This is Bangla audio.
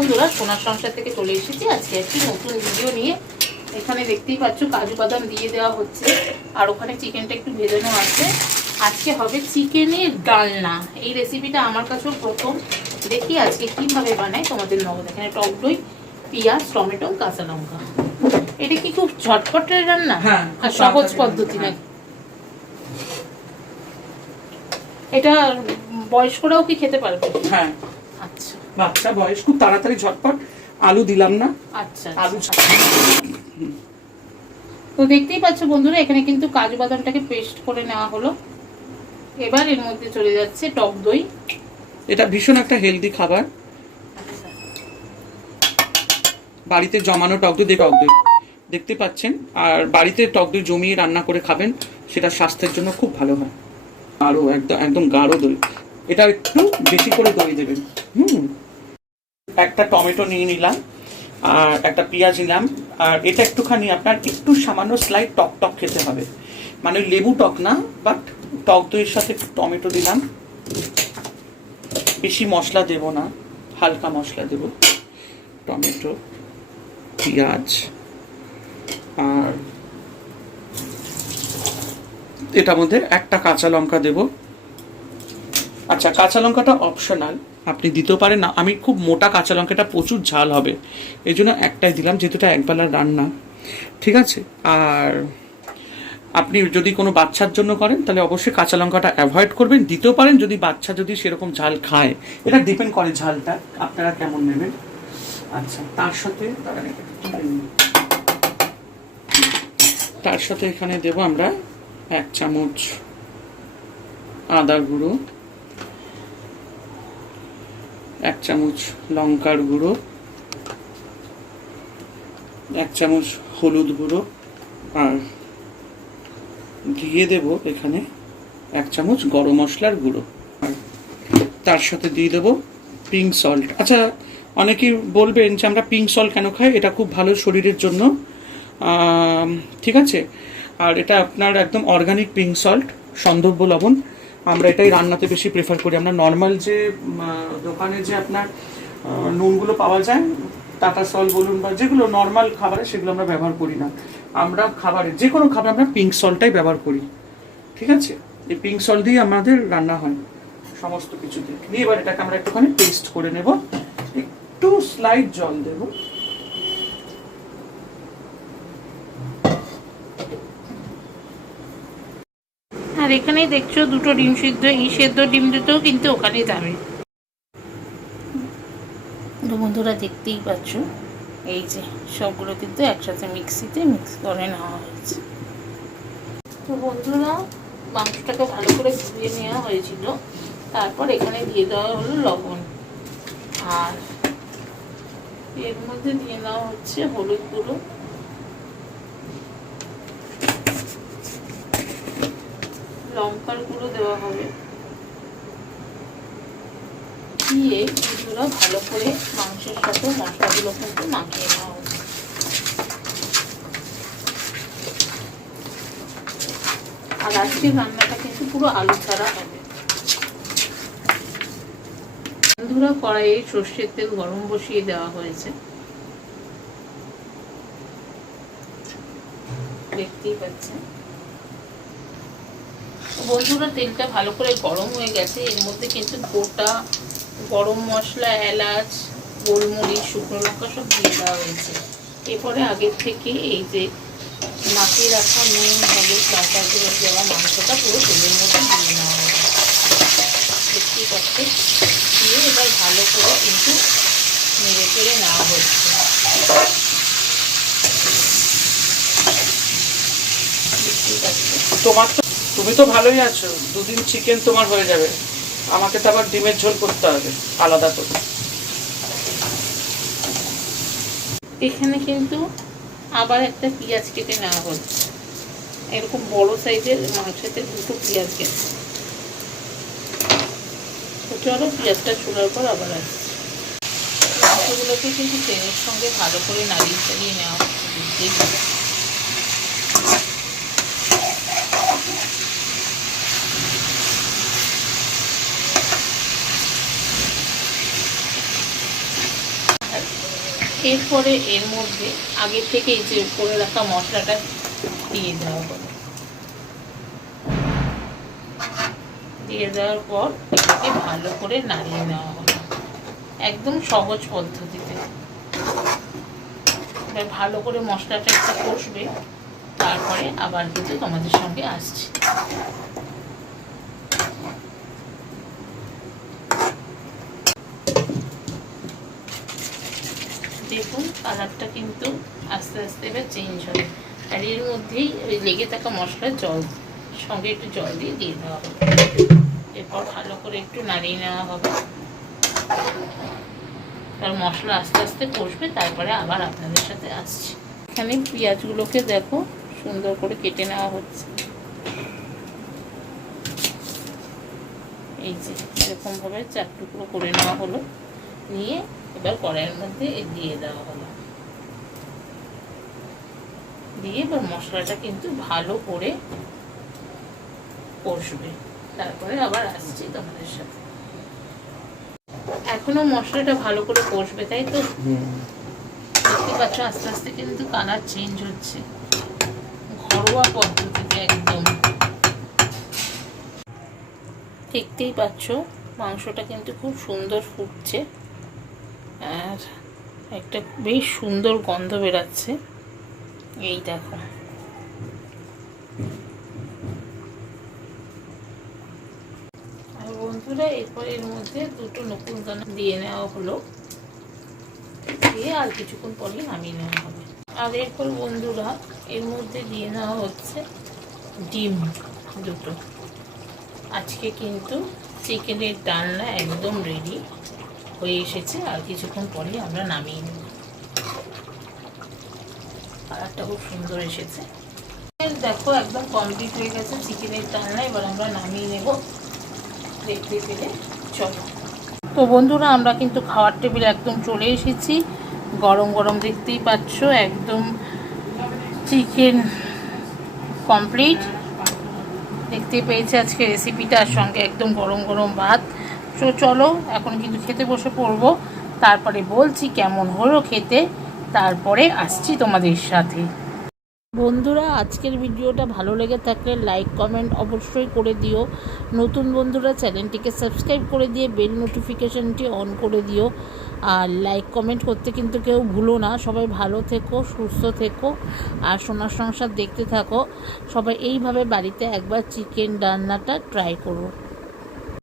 বন্ধুরা সোনার সংসার থেকে চলে এসেছি। আজকে একটি নতুন ভিডিও নিয়ে। এখানে দেখতেই পাচ্ছ কাজু বাদাম দিয়ে দেওয়া হচ্ছে। আর ওখানে চিকেনটা একটু ভেজানো আছে। আজকে হবে চিকেনের ডালনা। এই রেসিপিটা আমার কাছেও প্রথম। দেখি আজকে কীভাবে বানায় তোমাদের নগদ। এখানে টক দই পেঁয়াজ টমেটো কাঁচা লঙ্কা। এটা কি খুব ঝটপটের রান্না? হ্যাঁ, আর সহজ পদ্ধতি হ্যাঁ। নাকি? এটা বয়স্করাও কি খেতে পারবে? হ্যাঁ। বাচ্চা বয়স খুব তাড়াতাড়ি ঝটপট আলু দিলাম না। আচ্ছা আলু আচ্ছা। তো দেখতেই পাচ্ছ বন্ধুরা এখানে কিন্তু কাজু বাদামটাকে পেস্ট করে নেওয়া হলো। এবার এর মধ্যে চলে যাচ্ছে টক দই। এটা ভীষণ একটা হেলদি খাবার। বাড়িতে জমানো টক দই টক দই। দেখতে পাচ্ছেন আর বাড়িতে টক দই জমিয়ে রান্না করে খাবেন সেটা স্বাস্থ্যের জন্য খুব ভালো হয়। আরও একদম একদম গাঢ় দই। এটা একটু বেশি করে দই দেবেন। হুম। একটা টমেটো নিয়ে নিলাম, আর একটা পেঁয়াজ নিলাম, আর এটা একটুখানি আপনার একটু সামান্য স্লাইড টক টক খেতে হবে। মানে লেবু টক না বাট টক দইয়ের সাথে একটু টমেটো দিলাম। বেশি মশলা দেব না, হালকা মশলা দেব। টমেটো, পেঁয়াজ, আর এটার মধ্যে একটা কাঁচা লঙ্কা দেব। আচ্ছা কাঁচা লঙ্কাটা অপশনাল আপনি দিতেও পারেন না। আমি খুব মোটা কাঁচা লঙ্কাটা প্রচুর ঝাল হবে। এই জন্য একটাই দিলাম যেহেতু এটা একবেলার রান্না। ঠিক আছে? আর আপনি যদি কোনো বাচ্চার জন্য করেন, তাহলে অবশ্যই কাঁচা লঙ্কাটা অ্যাভয়েড করবেন। দিতেও পারেন, যদি বাচ্চা যদি সেরকম ঝাল খায়। এটা ডিপেন্ড করে ঝালটা। আপনারা কেমন নেবেন? আচ্ছা তার সাথে। তার সাথে এখানে দেব আমরা এক চামচ আদা গুঁড়ো। এক চামচ লঙ্কার গুঁড়ো, এক চামচ হলুদ গুঁড়ো, আর দিয়ে দেব এখানে এক চামচ গরম মশলার গুঁড়ো। আর তার সাথে দিয়ে দেবো পিঙ্ক সল্ট আচ্ছা অনেকেই বলবেন যে আমরা পিঙ্ক সল্ট কেন খাই? এটা খুব ভালো শরীরের জন্য। ঠিক আছে? আর এটা আপনার একদম অর্গানিক পিঙ্ক সল্ট সন্দর্ভ লবণ। আমরা এটাই রান্নাতে বেশি প্রেফার করি। আমরা নর্মাল যে দোকানে যে আপনার নুনগুলো পাওয়া যায়, টাটা সল বলুন বা যেগুলো নর্মাল খাবারে সেগুলো আমরা ব্যবহার করি না। আমরা খাবারে, যে কোনো খাবার আমরা পিঙ্ক সলটাই ব্যবহার করি। ঠিক আছে? এই পিঙ্ক সল দিয়ে আমাদের রান্না হয় সমস্ত কিছু দিয়ে। দিয়ে এবার এটাকে আমরা একটুখানি পেস্ট করে নেব। একটু স্লাইড জল দেব। আর এখানেই দেখছ দুটো ডিম সিদ্ধ, এই সেদ্ধ ডিম দুটো কিন্তু ওখানে যাবে। বন্ধুরা দেখতেই পাচ্ছ, এই যে সবগুলো কিন্তু একসাথে মিক্সিতে মিক্স করে নেওয়া হয়েছে। তো বন্ধুরা, মাংসটাকে ভালো করে ধুয়ে নেওয়া হয়েছিল। তারপর এখানে দিয়ে দেওয়া হলো লবণ। আর এর মধ্যে দিয়ে দেওয়া হচ্ছে হলুদ গুঁড়ো লঙ্কার গুঁড়ো দেওয়া হবে এগুলো ভালো করে মাংসের সাথে মশলাগুলো কিন্তু মাখিয়ে নেওয়া হবে আর আজকের রান্নাটা কিন্তু পুরো আলু ছাড়া হবে। বন্ধুরা কড়াইয়ে সর্ষের তেল গরম বসিয়ে দেওয়া হয়েছে। দেখতেই পাচ্ছেন। বন্ধুরা তেলটা ভালো করে গরম হয়ে গেছে, এর মধ্যে কিন্তু গোটা গরম মশলা, এলাচ, গোলমরিচ, শুকনো লঙ্কা সব দিয়ে দেওয়া হয়েছে। এরপরে আগের থেকে এই যে মাখিয়ে রাখা নুন, হলুদ, লঙ্কা গুঁড়ো দেওয়া মাংসটা পুরো তেলের মধ্যে দিয়ে নেওয়া হবে। দেখতেই পাচ্ছে দিয়ে এবার ভালো করে কিন্তু নেড়ে চেড়ে নেওয়া হচ্ছে। তোমার তো তুমি তো ভালোই আছো। দুদিন চিকেন তোমার হয়ে যাবে। আমাকে তো আবার ডিমের ঝোল করতে হবে, আলাদা করে। এখানে কিন্তু আবার একটা পেঁয়াজ কেটে নেওয়া হচ্ছে এরকম বড় সাইজের মাংসেতে দুটো পেঁয়াজ কেটে চলো পেঁয়াজটা ছোড়ার পর আবার আসছি। মাংসগুলোকে কিন্তু তেলের সঙ্গে ভালো করে নাড়িয়ে চালিয়ে নেওয়া হচ্ছে এরপরে এর মধ্যে আগে থেকে যে করে রাখা মশলাটা দিয়ে দেওয়া হলো দিয়ে দেওয়ার পর এটাকে ভালো করে নাড়িয়ে নেওয়া হলো একদম সহজ পদ্ধতিতে। ভালো করে মশলাটা একটু কষবে, তারপরে আবার কিন্তু তোমাদের সঙ্গে আসছি। দেখুন, কালারটা কিন্তু আস্তে আস্তে এবার চেঞ্জ হবে। আর এর মধ্যেই ওই লেগে থাকা মশলার জল, সঙ্গে একটু জল দিয়ে দিয়ে দেওয়া হবে। এরপর ভালো করে একটু নাড়িয়ে নেওয়া হবে। আর মশলা আস্তে আস্তে কষবে, তারপরে আবার আপনাদের সাথে আসছি। এখানে পেঁয়াজগুলোকে দেখো, সুন্দর করে কেটে নেওয়া হচ্ছে। এই যে, এরকমভাবে চার টুকরো করে নেওয়া হলো। নিয়ে এবার কড়াইয়ের মধ্যে দিয়ে দেওয়া হলো। দিয়ে এবার মশলাটা কিন্তু ভালো করে কষবে। তারপরে আবার আসছি তোমাদের সাথে। এখনও মশলাটা ভালো করে কষবে তাই তো? দেখতে পাচ্ছ আস্তে আস্তে কিন্তু কালার চেঞ্জ হচ্ছে। ঘরোয়া পদ্ধতিতে একদম। দেখতেই পাচ্ছ মাংসটা কিন্তু খুব সুন্দর ফুটছে। আর একটা বেশ সুন্দর গন্ধ বেরাচ্ছে। এই দেখো। আর বন্ধুরা, এরপর এর মধ্যে দুটো নকুল দানা দিয়ে নেওয়া হলো। দিয়ে আর কিছুক্ষণ পরেই নামিয়ে নেওয়া হবে। আর এরপর বন্ধুরা, এর মধ্যে দিয়ে নেওয়া হচ্ছে ডিম দুটো। আজকে কিন্তু চিকেনের ডালনা একদম রেডি হয়ে এসেছে আর কিছুক্ষণ পরে আমরা নামিয়ে নেব কালারটা খুব সুন্দর এসেছে। দেখো, একদম কমপ্লিট হয়ে গেছে চিকেনের ডালনা এবার আমরা নামিয়ে নেব। দেখতে পেলে, চলো। তো বন্ধুরা, আমরা কিন্তু খাওয়ার টেবিল একদম চলে এসেছি। গরম গরম দেখতেই পাচ্ছ, একদম চিকেন কমপ্লিট দেখতে পেয়েছি আজকে রেসিপিটার সঙ্গে একদম গরম গরম ভাত। তো চলো, এখন কিন্তু খেতে বসে পড়ব। তারপরে বলছি কেমন হলো খেতে, তারপরে আসছি তোমাদের সাথে। বন্ধুরা, আজকের ভিডিওটা ভালো লেগে থাকলে লাইক কমেন্ট অবশ্যই করে দিও। নতুন বন্ধুরা, চ্যানেলটিকে সাবস্ক্রাইব করে দিয়ে বেল নোটিফিকেশানটি অন করে দিও। আর লাইক কমেন্ট করতে কিন্তু কেউ ভুলো না। সবাই ভালো থেকো, সুস্থ থেকো, আর সোনার সংসার দেখতে থাকো। সবাই এইভাবে বাড়িতে একবার চিকেন রান্নাটা ট্রাই করো।